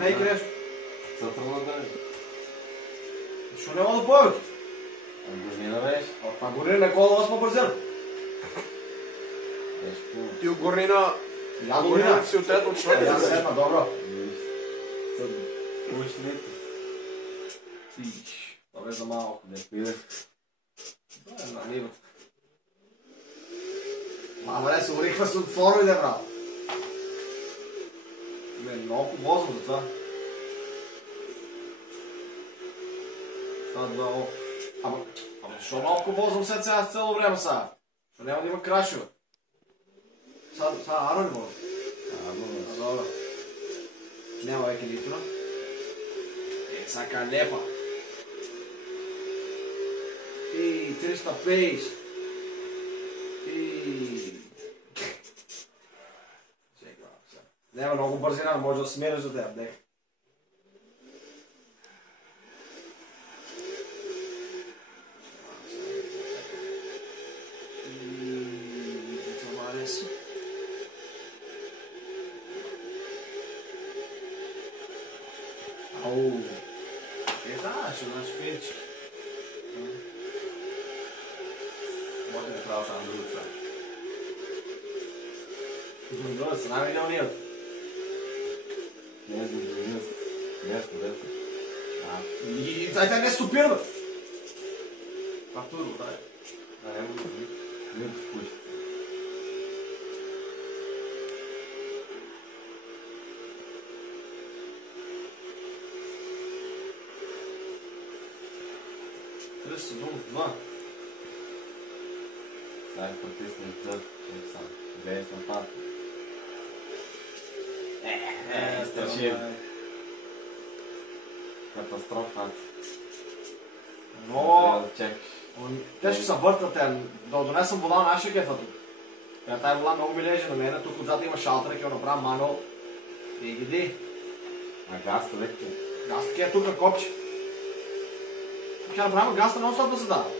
не е нещо. Цътрна да е. Що няма да повече? Горнина беше. А това горнина не кола да 8 бързина. Ти от горнина... Я горнина. Си отет от член. Я седна, добро. Пущените. Това бе за малко. Не пиде. Това е на нивата. Ама не се урихва с отворите, брат. Ме много возно за това. Това е много... Ама защо малко возвам след сега с цяло време сега? Защо няма да има крашове? Сега Аро ли може? Добре. Няма веки литра. Сега лепа. И 350. И... Няма много бързина, може да смериш за теб, дека. Ау. Знаеш, наши финчики. Може да направя само друго това. Добре, с нами не уният. Не знам, не според. И дай не стопира, бе. Това турбо, дай. Не го впуща. Два. Сега потиснем тъп, сам. Гледаш напад. Страшил. Катастрофа. Но... Чекаш. Тежко се въртат, да донесам вода на нашия кефа тук. Тая вода много ми лежи на мене, тук отзад има шалтера, ќе го направя мануал. И гиди. А гаста веки? Гаста е тук на копче. Ќе направим гаста non-stop да се дава.